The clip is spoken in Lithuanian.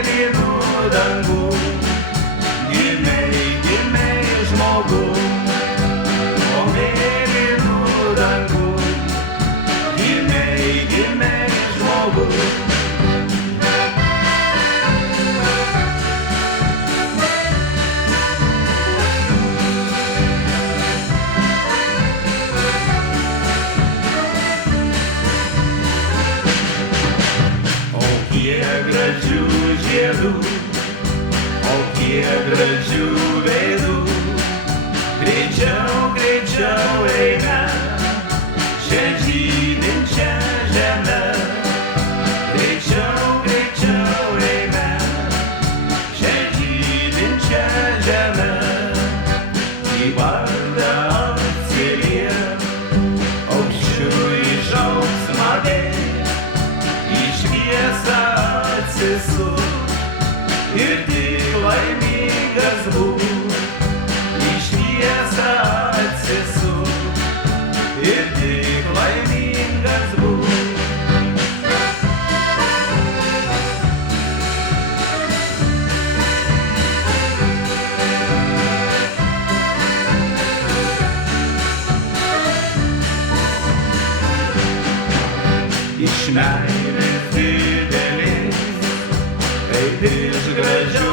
mėlynų dangų. Gimei, gimei žmogus, o mėlynų dangų. Gimei, gimei žmogus. Kiek gražių žiedų, o kiek gražių veidų. Greičiau, greičiau eime šią žydinčią žemę. Greičiau, greičiau eime šią žydinčią žemę. Į vardą atsiliek, aukščiau išaugs madai. Šviesa atsisuk ir tik laimingas būk. Į šviesą atsisuk ir tik laimingas būk. Iš meilės didelės, kaip iš gražios